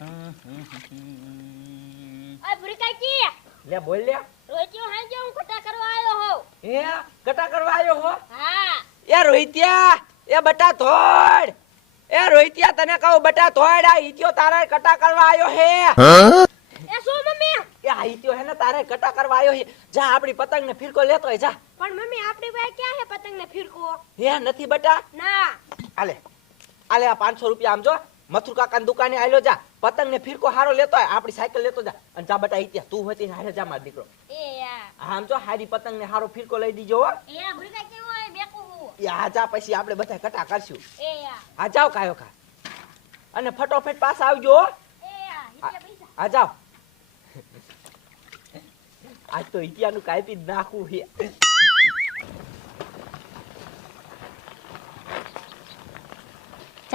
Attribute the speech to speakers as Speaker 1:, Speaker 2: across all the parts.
Speaker 1: આ ભૂરીકાકી
Speaker 2: લે બોલ લે.
Speaker 1: રોજ્યો હાંજે હું ખોટા કરવા આવ્યો હોઉં.
Speaker 2: એ કટા કરવા આવ્યો હો?
Speaker 1: હા.
Speaker 2: એ રોહિત્યા એ બટા થોડ એ રોહિત્યા તને કહું બટા થોડ આ ઈત્યો તારે કટા કરવા આવ્યો હે?
Speaker 1: એ શું મમ્મી?
Speaker 2: એ આ ઈત્યો હે ને તારે કટા કરવા આવ્યો હે. જા આપણી પતંગ ને ફિરકો લેતો હોય જા.
Speaker 1: પણ મમ્મી આપણી પાસે ક્યાં હે પતંગ ને ફિરકો?
Speaker 2: હે નથી બટા?
Speaker 1: ના.
Speaker 2: આલે આલે આ પાંચસો રૂપિયા આમ જો. મથુર દુકાને આયલો જા પતંગ ને ફિરકો હારો લેતો હોય આપણી સાયકલ લેતો જા. અને જા બટા ઈત્યા તું હતી હારે જા માર દીકરો.
Speaker 1: એ
Speaker 2: આમ જો હારી પતંગ ને હારો ફિરકો લઈ દીજો હો.
Speaker 1: એ હું. હું
Speaker 2: આ જા પછી આપણે બધા કટા કરશું.
Speaker 1: એ
Speaker 2: આ જાઓ કાયો કા. અને ફટોફટ પાછા આવજો હો. આ આજ તો ઇતિયાનું કાપી જ નાખવું છે.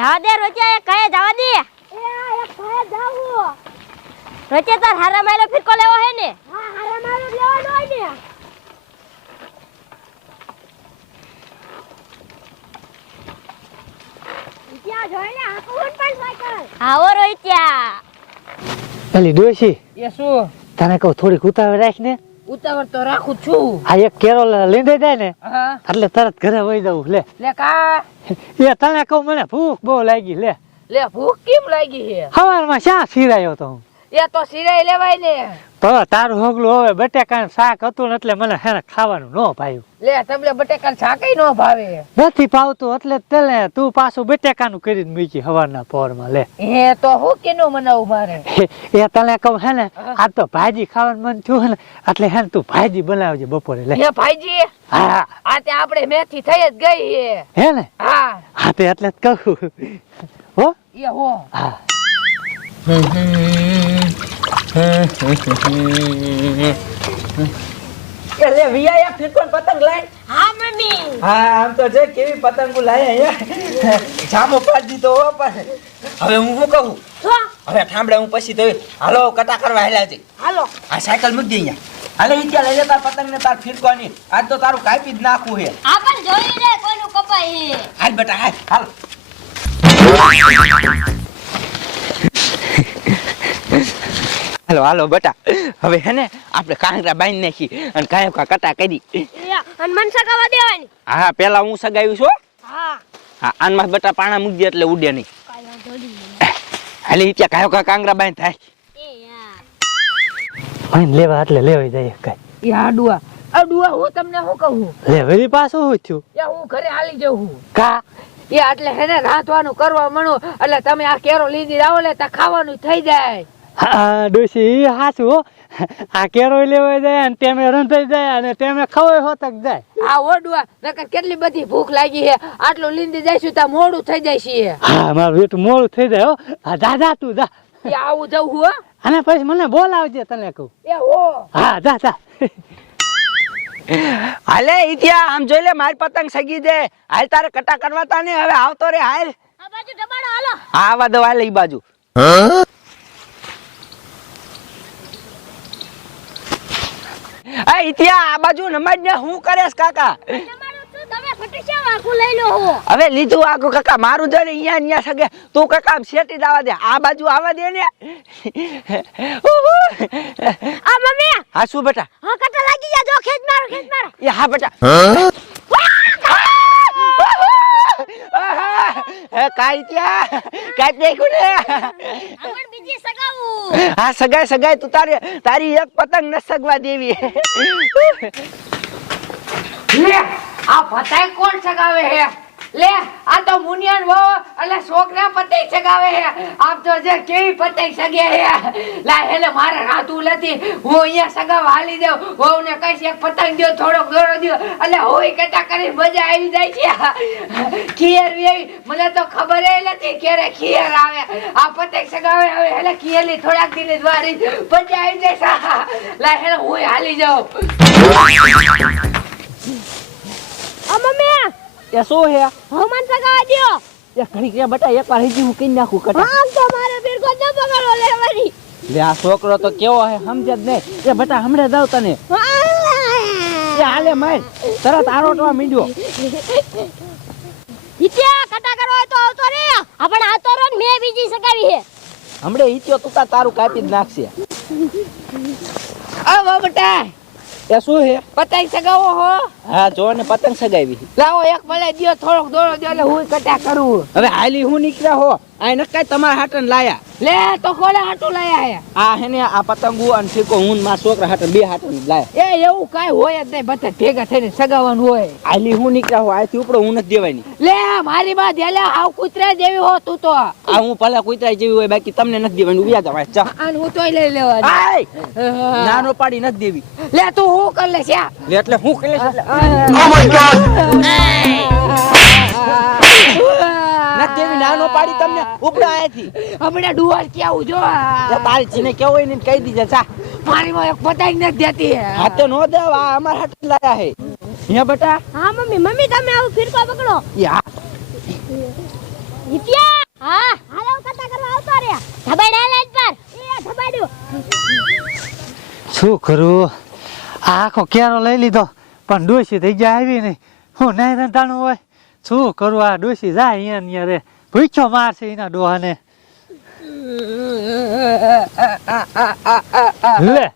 Speaker 1: જવા દે એ કહે જવા દે? એ આ એક કહે જાવું. રોજ્યા તાર હારા માયલો ફિરકો લેવો હે ને? હા હારા માયલો લેવાનો હોય ને. ત્યાં જોઈને આખું પણ સાયકલ. આવો રોહિત્યા
Speaker 3: પેલી ડોશી
Speaker 4: એ શું?
Speaker 3: તને કહું થોડીક ઉતાવળ રાખ ને.
Speaker 4: ઉતાવળ તો રાખું છું.
Speaker 3: આ એક કેરો લીંદે જાય ને એટલે તરત ઘરે વહી જવું લે.
Speaker 4: લે કા?
Speaker 3: એ તને કહું મને ભૂખ બહુ લાગી લે.
Speaker 4: લે ભૂખ કેમ લાગી છે?
Speaker 3: સવારમાં શા સિરાયો તો હું?
Speaker 4: એ તો સિરાઈ લેવાય ને.
Speaker 3: તો તારું હોગલું હવે બટેકા શાક હતું ને એટલે મને હેને ખાવાનું ન ભાવ્યું.
Speaker 4: લે તમને બટેકા શાકઈ નો ભાવે.
Speaker 3: નથી ભાવતું એટલે જ તે તું પાછું બટેકાનું કરીને મૂકી હવારના પોરમાં લે.
Speaker 4: એ તો હું કેનું મનાવું મારે?
Speaker 3: એ તને કહું હે ને આ તો ભાજી ખાવાનું મન થયું ને એટલે હે તું ભાજી બનાવજે બપોરે લે.
Speaker 4: ભાઈજી?
Speaker 3: હા.
Speaker 4: આ તે આપણે મેથી થઈ જ ગઈ
Speaker 3: હે. ને?
Speaker 4: હા.
Speaker 3: હા તે એટલે જ કહું. હો?
Speaker 4: એ હો.
Speaker 3: હા.
Speaker 2: એ લે વિયા ફિરકો ને પતંગ લાય.
Speaker 1: હા મમ્મી.
Speaker 2: હા આમ તો છે કેવી પતંગો લાય અહીંયા. જામો પાડી દીધો હો પણ હવે હું શું કહું? હવે ઠામડે હું પછી તો હાલો કટા કરવા હેલા છે.
Speaker 1: હાલો.
Speaker 2: આ સાયકલ મૂકી દે અહીંયા. હાલે ઈત્યા લઈ લે તાર પતંગ ને તાર ફિરકોની આજ તો તારું કાપી જ નાખવું હે.
Speaker 1: આ પણ જોઈ લે કોઈનું કપાય હે.
Speaker 2: હાલ બેટા હાલ હાલ. હાલો હાલો બેટા. હવે હે ને આપણે કાંકરા બાંધી નાખી અને કાયો કટા કરી.
Speaker 1: અને મન સગાવા દેવાની.
Speaker 2: હા પેલા હું સગાવ્યું છું
Speaker 1: હા.
Speaker 2: હા. આનમાં બેટા પાણા મૂકી દે એટલે ઉડે નહીં. હાલે ઈત્યા કાયો કા કાંકરા બાંધ થાય.
Speaker 1: એ
Speaker 3: લેવા એટલે લેવાઈ જાય કઈ.
Speaker 4: એ આડુઆ આડુઆ હું તમને શું કહું?
Speaker 3: લે વળી પાછું હું થયું?
Speaker 4: એ હું ઘરે હાલી જઉં
Speaker 3: કા?
Speaker 4: એ એટલે હેને રાંધવાનું કરવા મણો. એટલે તમે આ કેરો લીધી આવો લે તા ખાવાનું થઈ જાય.
Speaker 3: હા ડોશી ઈ આ કેરો લેવાય જાય અને તેમે રંધાઈ જાય અને તેમે ખવાય હોતક જાય.
Speaker 4: આ ઓડવા નકર કેટલી બધી ભૂખ લાગી છે. આટલું લીંદી જઈશું તો મોડું થઈ જાય છે.
Speaker 3: હા મારું બેટું મોડું થઈ જાય હો. હા જા જા તું જા.
Speaker 4: એ આવું જવું હો.
Speaker 3: અને પછી મને બોલાવજે તને કહું.
Speaker 4: એ હો.
Speaker 3: હા જા જા.
Speaker 2: હાલે ઇતિયા આમ જોઈ લે મારી પતંગ સગી દે હાલ તારે કટા કરવાતા ને હવે આવતો રે હાલ.
Speaker 1: આ બાજુ દબાડો હાલો.
Speaker 2: હા આવા દવા હાલ ઈ બાજુ. આ આ બાજુ નમાજ ને હું કરેસ કાકા? હવે લીધું આગુ કાકા મારું જો ને અહીંયા અહીંયા સગે. તું કાકા આમ શેટી દાવા દે. આ બાજુ આવા દે ને.
Speaker 1: આ મમ્મી.
Speaker 2: હા શું બેટા?
Speaker 1: હા કટા લાગી ગયા. જો ખેંચ મારો ખેંચ મારો.
Speaker 2: એ હા બેટા. હે કાઈ ત્યાં કાઈ દેખું ને
Speaker 1: આગળ બીજી સગાવું
Speaker 2: હા સગાઈ સગાઈ તું તારી તારી એક પતંગ ન સગવા દેવી
Speaker 4: લે આ પતાય કોણ સગાવે હે લે, આ તો મુનિયાન વો એટલે છોકરા પતંગ ચગાવે હે. આપ તો જે કેવી પતંગ સગે હે. લા, હેલે, મારે રાતું લતી હું અહીંયા સગા હાલી દેવ વહુ ને કઈશ એક પતંગ દો થોડોક દોરો દો એટલે હોય કટા કરી મજા આવી જાય છે. ખીયર વેવી મને તો ખબર એ નથી ક્યારે ખીયર આવે. આ પતંગ સગાવે હવે હેલે ખીરની થોડાક દિને દ્વારી. મજા આવી જાય લા, હેલે હું હાલી જાઉં.
Speaker 1: આ
Speaker 2: એ શું હે
Speaker 1: હમન સગા દ્યો
Speaker 2: એ ઘડી કે બટા એક વાર હજી હું કઈ નાખું કટા.
Speaker 1: આમ તો મારે ફિરકો ન પકડો લેવાની
Speaker 2: લે આ છોકરો તો કેવો હે સમજે જ નહીં. એ બટા હમણે જાવ તને એ હાલે માર. તરત આરોટવા મીડ્યો.
Speaker 1: ઈત્યા કટા કરવા તો આવતો રે. આપણ આવતો રો ને મેં બીજી સગાવી હે
Speaker 2: હમણે ઇત્યો તું તારું કાપી જ નાખશે.
Speaker 4: આ બાબટા
Speaker 2: એ શું છે?
Speaker 4: પતંગ સગાવો હો.
Speaker 2: હા જો ને પતંગ સગાવી.
Speaker 4: લાવો એક મળે દિયો થોડોક દોડો દો એટલે હું કટા કરું
Speaker 2: હવે હાલી હું નીકળ્યા હો? આ નકાય તમારા હાટન લાયા?
Speaker 4: લે તો કોને હાટું લાયા હે?
Speaker 2: આ હે ને આ પતંગો અને ફીકો હું મા મારા છોકરા હાટન બે હાટન લાયા.
Speaker 4: એ એવું કઈ હોય જ નહીં બધા ભેગા થઈને સગાવાનું હોય.
Speaker 2: આલી હું નીકળ્યા હો આથી ઉપડો હું નથી દેવાની.
Speaker 4: લે મારી માં ધેલા આવ કુતરા જેવી હો તું તો.
Speaker 2: આ હું ભલે કુતરા જેવી હોય બાકી તમને નથી દેવાની ઉભ્યા જવા ચા
Speaker 4: આને હું તોય લઈ લેવાની
Speaker 2: આય! નાનો પાડી નથી દેવી.
Speaker 4: લે તું હું કર લે છે
Speaker 2: લે એટલે હું કરે છે માય નથી દેવી નાનો પાડી તમને ઉપડા આયાથી
Speaker 4: હમણાં ડુવાર ક્યાં જો.
Speaker 2: એ તારી જીને કેવું હોય ને કહી દીજે સા
Speaker 4: મારી માં એક પતાઈ નથી દેતી.
Speaker 2: હાથે નો દેવ આ અમાર હાટન લાયા હે. અહીંયા બેટા.
Speaker 1: હા મમ્મી મમ્મી તમે આવું ફિરકો પકડો.
Speaker 2: યા
Speaker 1: ઇતિયા! હા. હાલો કથા કરવા આવતો રે ધબાડ્યા લાઈટ પર. એ ધબાડ્યું.
Speaker 3: શું કરું? આખો કેરો લઈ લીધો પણ ડોસી થઈ ગયા આવી નહીં. હું નહીં રંધાણું હોય. શું કરું? આ ડોસી જાય અહીંયા અહીંયા રે. ભૂખ્યો મારશે એના ડોહાને. લે.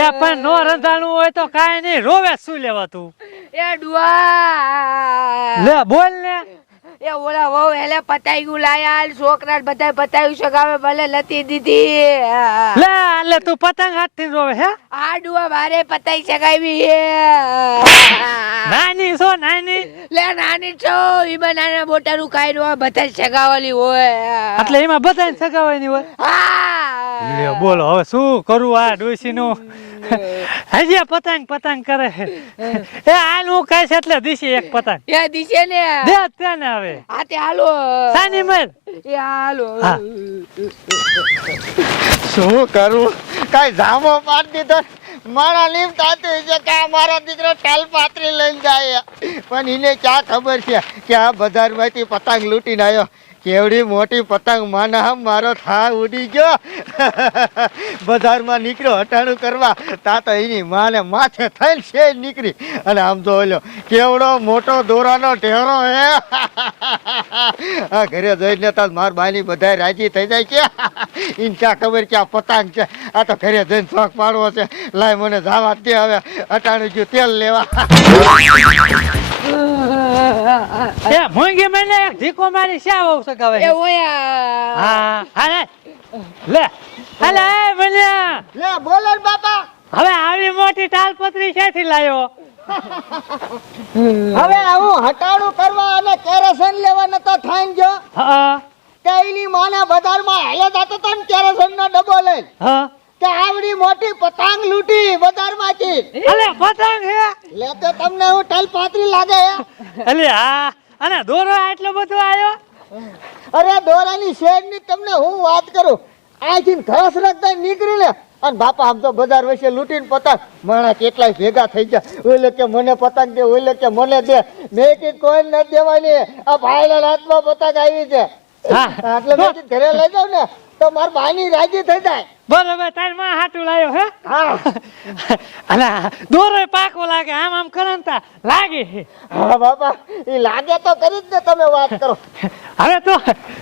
Speaker 3: એ પણ નો રંધાણું હોય તો કાંઈ નહીં રોવે શું લેવા તું
Speaker 4: એ ડુઆ.
Speaker 3: લે બોલ ને.
Speaker 4: એ ઓલા વહુ એટલે ગયું લાયા છોકરા બધા પતાયું શકાવે ભલે લતી દીધી.
Speaker 3: લે એટલે તું પતંગ હાથથી રોવે હે
Speaker 4: આ ડુઆ મારે પતાઈ શકાવી
Speaker 3: નાની છો નાની?
Speaker 4: લે નાની છો ઈમાં નાના મોટા નું હોય, બધા જ હોય
Speaker 3: એટલે એમાં બધા સગાવાની હોય?
Speaker 4: હા.
Speaker 3: લે બોલો હવે શું કરું આ ડોસી નું હજી પતંગ પતંગ કરે. એ હાલ હું કહીશ એટલે દિશી એક પતંગ.
Speaker 4: એ દિશે ને?
Speaker 3: દે તેને હવે
Speaker 4: આ તે હાલો.
Speaker 3: સાની મર
Speaker 4: એ હાલો.
Speaker 5: શું કરું? કઈ જામો પાડ દીધો મારા લીમ થતું છે કે મારો દીકરો ટાલ પાત્રી લઈને જાય. પણ એને ક્યાં ખબર છે કે આ બજારમાંથી પતંગ લૂંટીને આવ્યો કેવડી મોટી પતંગ માના મારો થા ઉડી ગયો. બજારમાં નીકળ્યો હટાણું કરવા. તા તો એની માને માથે થઈને છે નીકળી. અને આમ તો ઓલો કેવડો મોટો દોરાનો ઢેરો હે. આ ઘરે જઈને તો માર બાની બધા રાજી થઈ જાય કે. ઈન ક્યાં ખબર કે આ પતંગ છે? આ તો ઘરે જઈને શોખ પાડવો છે. લાય મને જવા દે હવે. અટાણું ગયું તેલ લેવા.
Speaker 3: એ મોંઘી મને ધીકો મારી શા વહુ સગાવે
Speaker 4: એ? ઓયા
Speaker 3: હા હાલે. લે. હાલે એ બન્યા
Speaker 5: લે બોલો બાપા.
Speaker 3: હવે આવી મોટી તાલપત્રી ક્યાંથી લાયો?
Speaker 5: હવે હું હટાડું કરવા અને કેરોસન લેવા નતો થાઈને ગયો.
Speaker 3: હા
Speaker 5: કે એની માને બજારમાં હાલે જાતો તો ને કેરોસન નો ડબ્બો લઈ
Speaker 3: હા.
Speaker 5: કે આવડી મોટી પતંગ લૂંટી બજારમાંથી.
Speaker 3: અલે પતંગ હે?
Speaker 5: લે તો તમને હું ટાલ પાતરી લાગે
Speaker 3: અલે હા. અને દોરો આટલો બધો આવ્યો?
Speaker 5: અરે દોરાની શેડની તમને હું વાત કરું? આથી ઘાસ રાખતા નીકળી ને અને બાપા આમ તો બજાર વચ્ચે લૂંટીને પતંગ માણા કેટલાય ભેગા થઈ ગયા. ઓલે કે મને પતંગ દે ઓલે કે મને દે. મેં કે કોઈ ન દેવાની. આ ભાઈના હાથમાં પતંગ આવી છે. એટલે મેં ઘરે લઈ જાવ ને તો મારી ભાઈની રાજી થઈ જાય.
Speaker 3: બરોબર તારમાં હાટું લાયો હે?
Speaker 5: હા.
Speaker 3: દોરે દોરો પાકો લાગે આમ આમ કરંતા લાગે છે.
Speaker 5: હા બાપા એ લાગે તો કરી જ ને તમે વાત કરો.
Speaker 3: હવે તો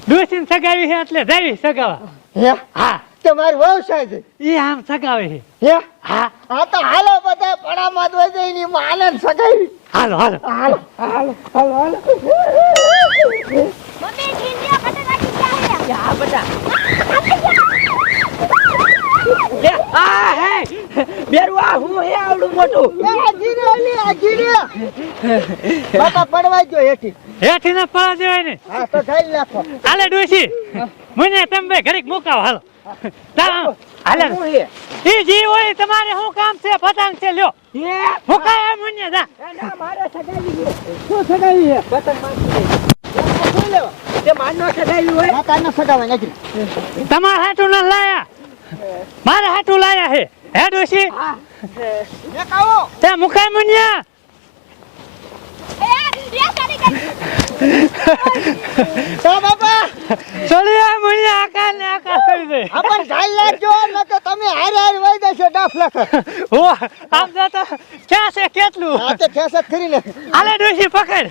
Speaker 3: ડોસીને સગાવી છે એટલે જાવી સગાવા.
Speaker 5: હે?
Speaker 3: હા.
Speaker 5: તમારી વહુ સાહેબ
Speaker 3: એ આમ સગાવે છે.
Speaker 5: હે?
Speaker 3: હા.
Speaker 5: હા તો હાલો બધા પડામાં જ હોય એની માને સગાવી.
Speaker 3: હાલો હાલો.
Speaker 5: હાલો હાલો હાલો હાલો.
Speaker 1: મમ્મી આખી ગયા હે
Speaker 4: આ બધા લે આ હે બેરવા હું હે આવડું મોટું.
Speaker 5: એ ઓલી, આજી બાપા પડવાઈ જો હેઠી.
Speaker 3: હેઠી ના પડા દેવાય ને?
Speaker 5: હા તો ખાઈ નાખો.
Speaker 3: હાલે ડોસી મને તમે બે ઘડીક મુકાવો હાલો. હાલે. એ જી હોય તમારે શું કામ છે? પતંગ છે લ્યો.
Speaker 4: હે?
Speaker 3: મુકાય એમ મને જા.
Speaker 4: મારે સગાવી શું સગાવી છે? પતંગ માંગી લેવા? તે માનનો સગાવી હોય?
Speaker 5: માતાને સગાવાય નથી
Speaker 3: તમારે હાટું ના લાયા. મારે હાટું લાયા હે. હે
Speaker 5: આવો
Speaker 3: તે મુકાય મુન્યા.
Speaker 5: તો બાપા.
Speaker 3: ને આકાર કરી દે.
Speaker 5: આપણ ઢાલ લાગજો ન તો તમે હારે હારે વહી જશો ડાફલા
Speaker 3: ઓ આમ જા તો ક્યાં છે કેટલું?
Speaker 5: આ તે ખેસત
Speaker 3: આલે ડોશી પકડ.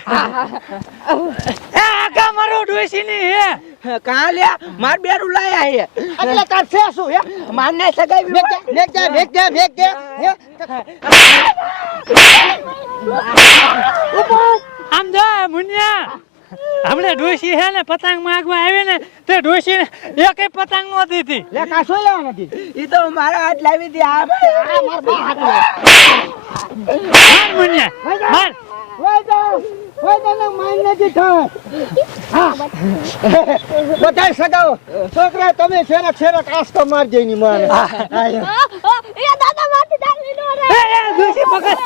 Speaker 3: ડોશી ની હે
Speaker 2: કા લે માર બેરું લાયા હે.
Speaker 5: એટલે તાર છે શું હે?
Speaker 2: મારને સગાઈ
Speaker 5: મેક દે મેક દે મેક દે હે?
Speaker 3: આમ જા મુનિયા. આપણે ડોશી હે ને પતંગ માંગવા આવે ને તે ડોશી એક એકેય પતંગ નો દીધી
Speaker 5: લે કા શું લેવા નથી?
Speaker 2: ઈ તો મારા હાથ લાવી દી આ
Speaker 5: મારા હાથ
Speaker 3: લાવી. મુનિયા.
Speaker 5: વઈ જાઓ ને માન નથી થાય. હા. બધાય સગાઓ. છોકરા તમે શેરા શેરા કાસ્તો ની
Speaker 1: એ દાદા મારથી ડાલી નો રે.
Speaker 3: એ એ પકડ.